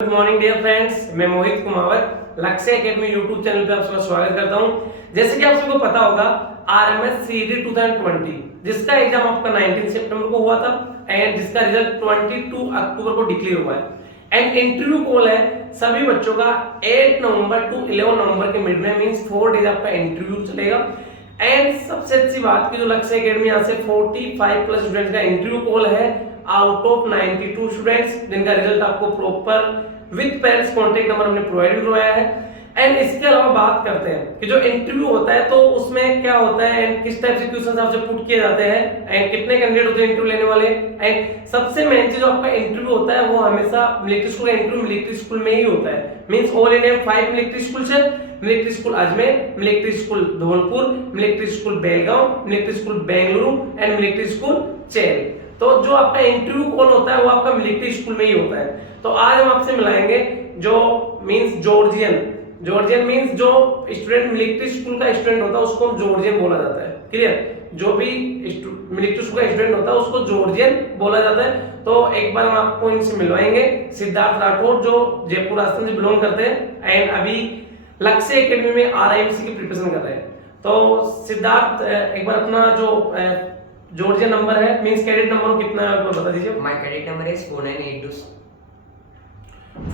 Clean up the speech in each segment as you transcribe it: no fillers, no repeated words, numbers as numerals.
Good morning dear friends, मैं मोहित कुमावत लक्ष्य academy YouTube channel पे आप सबका स्वागत करता हूं। जैसे कि आप सबको पता होगा आरएमएस सीडी 2020 जिसका एग्जाम आपका 19 सितंबर को हुआ था एंड जिसका रिजल्ट 22 अक्टूबर को डिक्लेयर हुआ है एंड इंटरव्यू कॉल है सभी बच्चों का 8 नवंबर टू 11 नवंबर के मिड में मींस 4 डेज आपका इंटरव्यू चलेगा। एंड सबसे अच्छी बात की जो लक्ष्य एकेडमी यहाँ से 45 प्लस स्टूडेंट्स का इंटरव्यू कॉल है आउट ऑफ 92 स्टूडेंट्स जिनका रिजल्ट आपको proper with parents contact number हमने प्रोवाइड करवाया है। एंड इसके अलावा बात करते हैं कि जो इंटरव्यू होता है तो उसमें क्या होता है एंड किस टाइप से क्वेश्चंस आपसे पुट किए जाते हैं एंड कितने कैंडिडेट होते हैं इंटरव्यू लेने वाले। एंड सबसे मेन चीज जो आपका इंटरव्यू होता है वो हमेशा मिलिट्री स्कूल का इंटरव्यू मिलिट्री स्कूल में ही होता है। Means all India 5 military school है, military school Ajmer, military school Dholpur, military school Belgaum, military school Bengaluru and military school Chail. तो जो आपका इंटरव्यू कॉल होता है वो आपका मिलिट्री स्कूल में ही होता है। तो आज हम आपसे मिलाएंगे जो मींस जॉर्जियन मींस जो स्टूडेंट मिलिट्री स्कूल का स्टूडेंट होता है उसको जॉर्जियन बोला जाता है। क्लियर? जो भी मिलिट्री स्कूल का स्टूडेंट होता है उसको जॉर्जियन बोला जाता है। तो एक बार हम आपको इनसे मिलवाएंगे। सिद्धार्थ राठौर जो जयपुर राजस्थान से बिलोंग करते हैं एंड अभी लक्ष्य एकेडमी में आरआईएमसी की प्रिपरेशन कर रहे हैं। तो सिद्धार्थ एक बार अपना जो जॉर्जियन नंबर है मींस कैडेट नंबर कितना है आपको बता दीजिए। My cadet number is 4982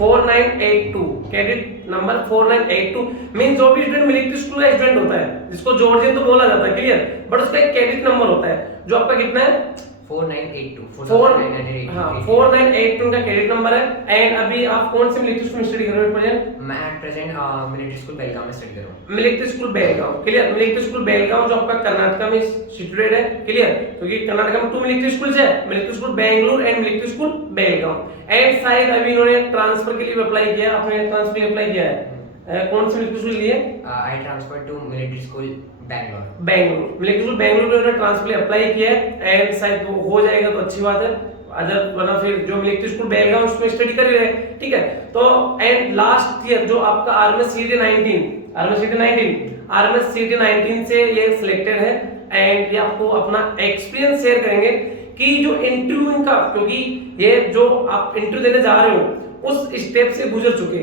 4982 cadet number 4982 means जो भी स्टूडेंट मिलिट्री स्कूल का स्टूडेंट होता है जिसको जॉर्जियन तो बोला जाता है। क्लियर? बट उसका एक कैडेट नंबर होता है जो आपका कितना है 4982 4982 का क्रेडिट नंबर है। एंड अभी आप कौन से मिलिट्री स्कूल में स्टडी कर रहे हो प्रेजेंट? मैं एट प्रेजेंट मिलिट्री स्कूल बेलगाम में स्टडी कर रहा हूं। Military school Belgaum. Clear? Military school Belgaum जो आपका कर्नाटक में सिचुएटेड है। क्लियर? क्योंकि कर्नाटक में 2 मिलिट्री स्कूल्स है, military school Bengaluru and military school Belgaum. And शायद अभी इन्होंने ट्रांसफर के लिए अप्लाई किया, आपने ट्रांसफर के लिए अप्लाई किया है। कौन से मिलिट्री स्कूल लिए? I transfer to military school Bengaluru military school Bengaluru में उन्होंने ट्रांसफर के लिए अप्लाई किया है एंड शायद वो हो जाएगा तो अच्छी बात है। अदर वरना फिर जो मिलिट्री स्कूल बेलगांव उसमें स्टडी कर रहे हैं। ठीक है? तो एंड लास्ट ईयर जो आपका आरएमएस सीडी 19 से ये सिलेक्टेड है एंड ये आपको अपना एक्सपीरियंस शेयर करेंगे कि जो इंटरव्यू इनका, क्योंकि ये जो आप इंटरव्यू देने जा रहे हो उस स्टेप से गुजर चुके,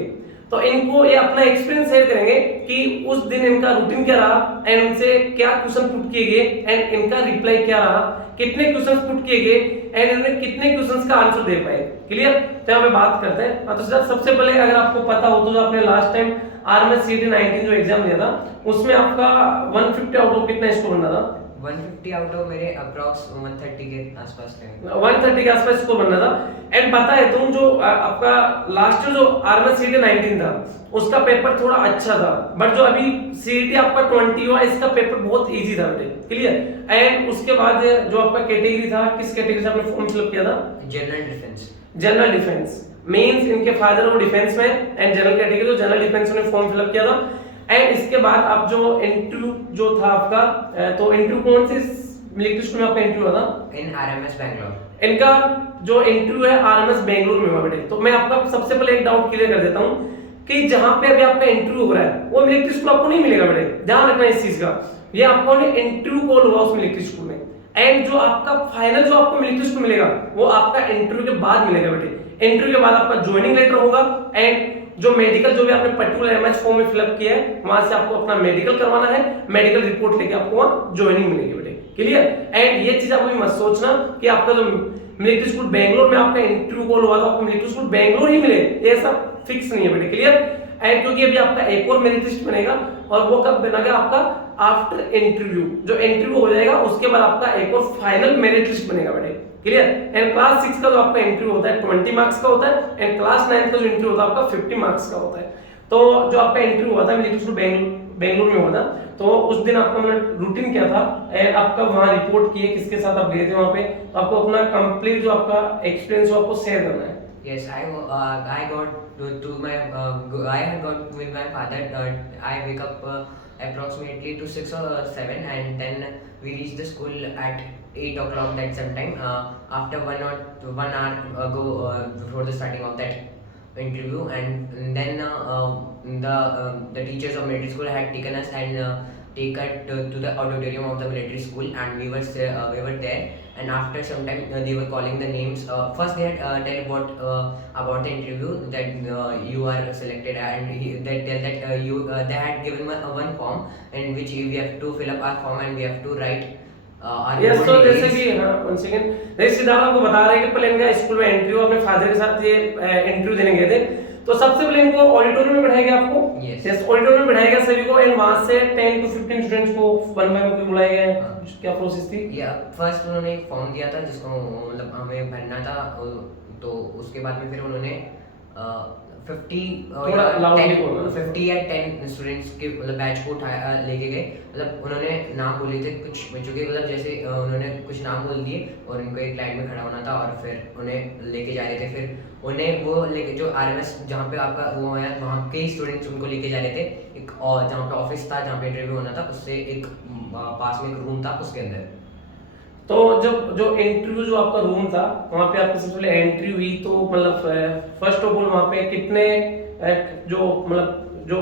तो इनको ये अपना एक्सपीरियंस शेयर करेंगे कि उस दिन इनका रूटीन क्या रहा एंड उनसे क्या क्वेश्चन पुट किए गए एंड इनका रिप्लाई क्या रहा, कितने क्वेश्चन पुट किए गए एंड इन्होंने कितने क्वेश्चंस का आंसर दे पाए। क्लियर? तो यहाँ पे बात करते हैं। तो सर सबसे पहले अगर आपको पता हो तो जो आपने लास्ट टाइम आरएमएस सीडी 19 जो एग्जाम दिया था उसमें आपका 150 आउट ऑफ कितना स्कोर बनना था? 150 आउट ऑफ मेरे अप्रॉक्स 130 के आसपास थे। 130 के आसपास स्कोर बनना था। एंड पता है तुम जो आपका लास्ट जो आरएमएस सीडी 19 था उसका पेपर थोड़ा अच्छा था, बट जो अभी सीडी आपका 20 हुआ इसका पेपर बहुत इजी था बेटे। क्लियर? एंड उसके बाद जो आपका कैटेगरी था, किस कैटेगरी से आपने फॉर्म फिलअप किया था? जनरल डिफेंस मींस इनके फादर वो डिफेंस में एंड जनरल कैटेगरी जो जनरल डिफेंस में फॉर्म फिलअप किया था। एंड इसके बाद आप जो इंटरव्यू जो था आपका, तो इंटरव्यू कौन से मिलिट्री स्कूल में आपका इंटरव्यू हुआ था? इन आरएमएस बेंगलोर। इनका जो इंटरव्यू है आरएमएस बेंगलुरु में हुआ बेटे। तो मैं आपका सबसे पहले एक डाउट क्लियर कर देता हूं कि जहां पे अभी आपका इंटरव्यू हो रहा है वो मिलिट्री स्कूल आपको नहीं मिलेगा बेटे, ध्यान रखना इस चीज का। ये आपको इंटरव्यू कॉल हुआ उस मिलिट्री स्कूल में एंड जो आपका फाइनल जो आपको मिलिट्री स्कूल मिलेगा वो आपका इंटरव्यू के बाद मिलेगा बेटे। इंटरव्यू के बाद आपका ज्वाइनिंग लेटर होगा एंड जो मेडिकल जो भी आपने पर्टिकुलर एमएच फॉर्म में फिलअप किया है वहां से आपको अपना मेडिकल करवाना है, मेडिकल रिपोर्ट लेके आपको वहां ज्वाइनिंग मिलेगी बेटे। क्लियर? एंड ये चीज आपको मत सोचना कि आपका जो मिलिट्री स्कूल बेंगलोर में आपका इंटरव्यू कॉल हुआ तो आपको मिलिट्री स्कूल बेंगलोर ही मिले, ये सब फिक्स नहीं है बेटे। क्लियर? एंड क्योंकि अभी आपका एक और मेरिट लिस्ट बनेगा और वो कब बनेगा आपका आफ्टर इंटरव्यू, जो इंटरव्यू हो जाएगा उसके बाद आपका एक और फाइनल मेरिट लिस्ट बनेगा बेटे। क्लियर? एंड क्लास 6 का जो आपका इंटरव्यू होता है 20 मार्क्स का होता है एंड क्लास 9 का जो इंटरव्यू होता है आपका 50 मार्क्स का होता है। तो जो आपका इंटरव्यू हुआ था मिलिट्री स्कूल बेंगलुरु में हुआ था, तो उस दिन आपका रूटीन क्या था एंड आपका वहां रिपोर्ट किए किसके साथ आप गए थे वहां पे, तो आपको अपना कंप्लीट जो आपका एक्सपीरियंस वो आपको शेयर करना है। Yes, I got to my I had got with my father. I wake up approximately to 6 or 7, and then we reach the school at 8 o'clock that sometime. After 1 hour ago before the starting of that interview, and then the teachers of military school had taken us and take her to the auditorium of the military school, and we were there. And after some time, they were calling the names. First, they had tell about the interview that you are selected, and they tell that they had given one form in which we have to fill up our form and we have to write our yes, whole तो जैसे details. कि हाँ, one second, जैसे सिद्धार्थ आपको बता रहे हैं कि पहले इनका स्कूल में इंटरव्यू, अपने फादर के साथ ये इंटरव्यू देने गए थे, तो सबसे पहले इनको ऑडिटोरियम में बिठाया गया आपको। Yes. यस, ऑडिटोरियम में बिठाया गया सभी को, एंड वहां से 10 to 15 स्टूडेंट्स को वन बाय वन बुलाया गया। हाँ। क्या प्रोसेस थी? या फर्स्ट उन्होंने एक फॉर्म दिया था जिसको मतलब हमें भरना था, तो उसके बाद में फिर उन्होंने 50 थोड़ा loudly बोलो। 50 या 10 स्टूडेंट्स के मतलब बैच को उठाया लेके गए। मतलब उन्होंने नाम बोले थे कुछ बच्चों के, मतलब जैसे उन्होंने कुछ नाम बोल दिए और उनको एक लाइन में खड़ा होना था और फिर उन्हें लेके जा रहे थे। फिर उन्हें वो लेके जो आरएमएस जहाँ पे आपका वो है वहाँ के स्टूडेंट्स उनको लेके जा रहे थे, एक और जहाँ पे ऑफिस था जहाँ पे इंटरव्यू होना था उससे एक पास में एक रूम था उसके अंदर। तो जब जो इंटरव्यू जो आपका रूम था वहां पे आपकी सबसे पहले एंट्री हुई, तो मतलब फर्स्ट ऑफ ऑल वहां पे कितने जो मतलब जो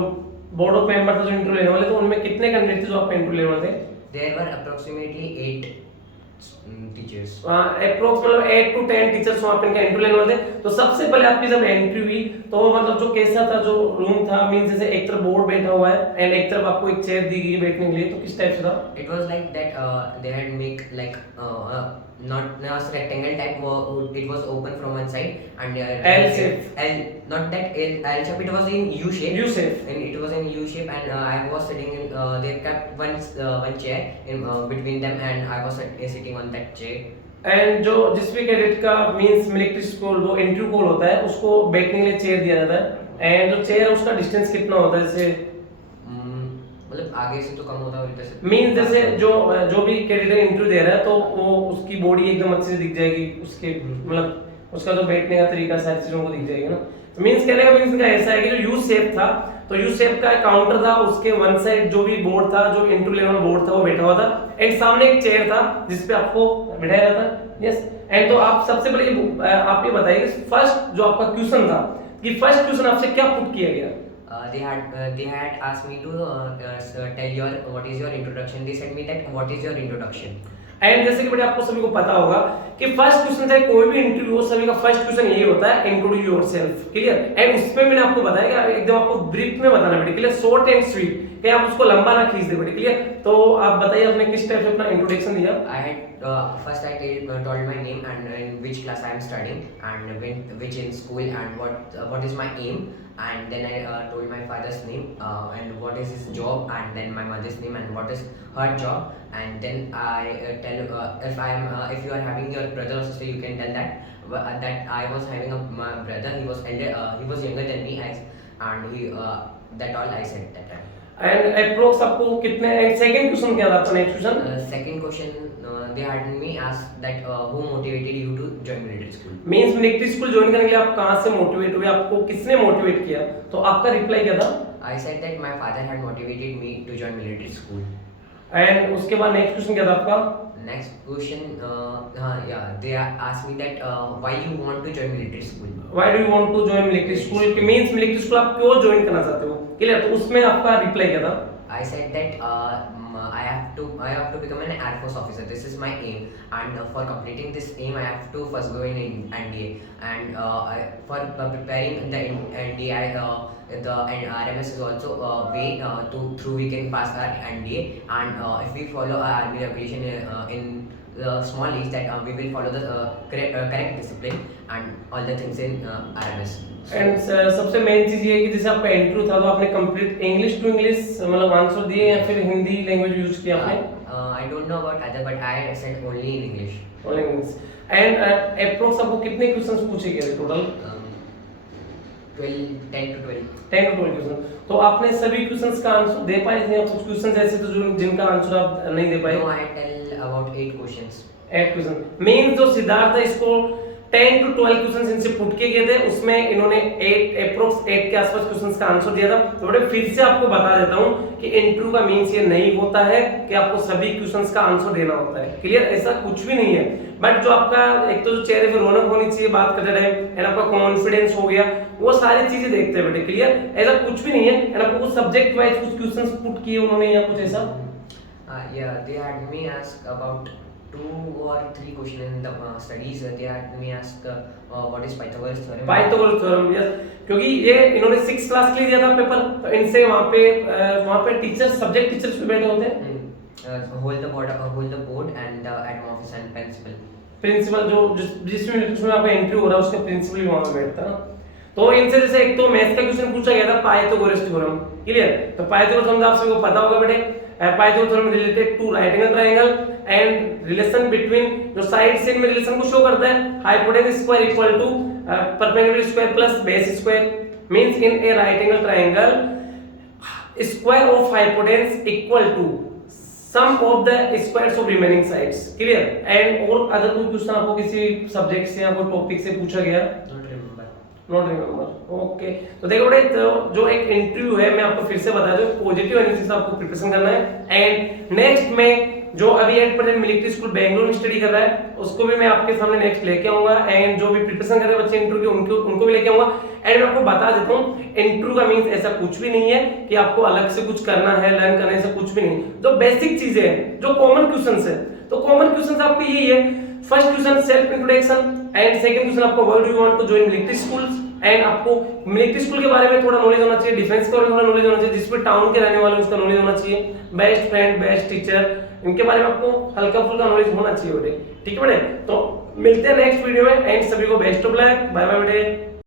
बोर्ड ऑफ मेंबर था जो इंटरव्यू लेने वाले, तो उनमें कितने कैंडिडेट थे जो आपका इंटरव्यू लेने वाले थे? There were approximately 8 teachers. Approx मतलब 8 to 10 टीचर्स वहां पे इनका इंटरव्यू लेने वाले थे। तो सबसे पहले आपकी जब एंट्री हुई तो मतलब जो कैसा था, जो रूम था, मींस जैसे एक तरफ बोर्ड बैठा हुआ है एंड एक तरफ आपको एक चेयर दी गई है बैठने के लिए, तो किस टाइप से था? It was like that they had make like not rectangle type. It was open from one side and L shape. Not that L shape. It was in U shape. U shape. And it was in U shape, and I was sitting in. They kept one chair in between them, and I was sitting on that chair. And जो जिस भी cadet का means military school वो interview call होता है, उसको बैठने के लिए चेयर दिया जाता है, एंड जो चेयर है उसका डिस्टेंस कितना होता है? जैसे मतलब आगे से तो कम होता है और इधर से मींस जैसे जो भी कैडेट इंटरव्यू दे रहा है तो वो उसकी बॉडी एकदम अच्छे से दिख जाएगी, उसके मतलब उसका जो बैठने का तरीका सारी चीजों को दिख जाएगा ना। मींस कहने का मींस का ऐसा है कि जो यू शेप था, तो यू शेप का काउंटर था, उसके वन साइड जो भी बोर्ड था, जो इंटरव्यू लेने वाला बोर्ड था वो बैठा हुआ था, एंड सामने एक चेयर था जिसपे आपको बैठाया जाता। यस, एंड तो आप सबसे पहले आप ये बताइए कि फर्स्ट जो आपका क्वेश्चन था, कि फर्स्ट क्वेश्चन आपसे क्या पुट किया गया? They had asked me to tell what is your introduction. They said me that what is your introduction. And जैसे कि बेटा आपको सभी को पता होगा कि फर्स्ट क्वेश्चन चाहे कोई भी इंटरव्यू हो, सभी का फर्स्ट क्वेश्चन यही होता है, इंट्रोड्यूस योरसेल्फ। क्लियर? एंड उसमें मैंने आपको बताया कि एकदम आपको ब्रीफ में बताना बेटा, क्लियर, शॉर्ट एंड स्वीट, कि आप उसको लंबा ना खींच दे बेटा। क्लियर? तो आप बताइए आपने किस टाइप से अपना इंट्रोडक्शन दिया? I had first I told my name and in which class I am studying and which in school and what is my aim, and then I told my father's name and what is his job, and then my mother's name and what is her job, and then I tell if you are having your brother or sister you can tell that I was having my brother. He was younger than me, and he that all I said that time. And approx आपको कितने, second question क्या था आपका? Next question Second question, they had me ask that who motivated you to join military school. Means military school join करने के लिए आप कहां से मोटिवेट हुए, आपको किसने मोटिवेट किया? तो आपका रिप्लाई क्या था? I said that my father had motivated me to join military school. And उसके बाद नेक्स्ट क्वेश्चन क्या था आपका? Next question, they asked me that why you want to join military school. Why do you want to join military school, कि means military school आप क्यों join करना चाहते हो? क्लियर? तो उसमें आपका रिप्लाई क्या था? I said that I have to become an Air Force officer. This is my aim, and for completing this aim, I have to first go in NDA. And for preparing the NDA, the RMS is also a way through we can pass our NDA. And if we follow our army regulation in the small age, that we will follow the correct discipline and all the things in RMS. And सबसे main चीज ये है कि जैसे आपका interview था तो आपने कंप्लीट इंग्लिश टू इंग्लिश मतलब आंसर दिए या फिर हिंदी लैंग्वेज यूज किया आपने? I don't know about other, but I said only in English. Only English. And approx आपको कितने क्वेश्चंस पूछे गए टोटल? 10 to 12. 10 to 12 question. तो आपने सभी क्वेश्चंस का आंसर दे पाए थे या कुछ क्वेश्चंस ऐसे थे जो जिनका आंसर आप नहीं दे पाए? No, I tell about 8 questions. 8 question. Means जो सिद्धार्थ है इसको 10 to 12 क्वेश्चंस इनसे पुट किए गए थे, उसमें इन्होंने 8 के आसपास क्वेश्चंस का आंसर दिया था। तो बड़े फिर से आपको बता देता हूं कि इंटरव्यू का मींस ये नहीं होता है कि आपको सभी क्वेश्चंस का आंसर देना होता है। क्लियर? ऐसा कुछ भी नहीं है। बट जो आपका एक तो जो चेहरे पे रौनक होनी चाहिए बात करते टाइम, एंड आपका कॉन्फिडेंस हो गया, वो सारी चीजें देखते हैं बेटे। क्लियर? ऐसा कुछ भी नहीं है। एंड आपको कुछ सब्जेक्ट वाइज कुछ क्वेश्चंस पुट किए उन्होंने या कुछ ऐसा? Yeah, they had me ask about 2 or 3 questions in the studies. They had me ask what is Pythagoras theorem. Pythagoras theorem, yes, क्योंकि ये इन्होंने 6 क्लास के लिए दिया था पेपर, तो इनसे वहाँ पे टीचर सब्जेक्ट टीचर्स भी बैठे होते हैं। Hold the board and admin office and principal. Principal जो जिसमें उसमें आपका एंट्री हो रहा है उसका प्रिंसिपल भी वहाँ पे बैठता है ना। तो इनसे जैसे एक तो मैथ्स का क्वेश्चन पूछा गया था पाइथागोरस थ्योरम। क्लियर? तो पाइथागोरस थ्योरम आप सबको पता होगा बेटे। Pythagoras theorem related to right angle triangle and relation between जो साइड से इनमें रिलेशन को शो करता है। Hypotenuse square equal to perpendicular square plus base square means in a right angle triangle square of hypotenuse equal to sum of the squares of remaining sides. Clear? And और other कोई question आपको किसी subject से या कोई topic से पूछा गया? Not remember. ओके, तो देखो बेटे, तो जो एक इंटरव्यू है मैं आपको फिर से बता दूं, पॉजिटिव एनालिसिस से आपको प्रिपरेशन करना है। एंड नेक्स्ट में जो अभी at present military school Bengaluru में स्टडी कर रहा है उसको भी मैं आपके सामने नेक्स्ट लेके आऊंगा। एंड जो भी प्रिपरेशन कर रहे हैं बच्चे इंटरव्यू की उनको भी लेके आऊंगा। एंड मैं आपको बता देता हूं, इंटरव्यू का मींस ऐसा कुछ भी नहीं है कि आपको अलग से कुछ करना है, लर्न करना है, ऐसा कुछ भी नहीं। जो बेसिक चीजें हैं, जो कॉमन क्वेश्चंस है, तो कॉमन क्वेश्चंस आपके यही है। First question self introduction and second question आपको why do you want to join military schools. And आपको मिलिट्री स्कूल के बारे में थोड़ा नॉलेज होना चाहिए, डिफेंस के बारे में थोड़ा नॉलेज होना चाहिए, जिस भी टाउन के रहने वाले हैं उसका नॉलेज होना चाहिए, बेस्ट फ्रेंड, बेस्ट टीचर, इनके बारे में आपको हल्का फुल्का नॉलेज होना चाहिए बेटे। ठीक है बेटे? तो मिलते हैं नेक्स्ट वीडियो में। एंड सभी को best of luck. Bye bye बेटे।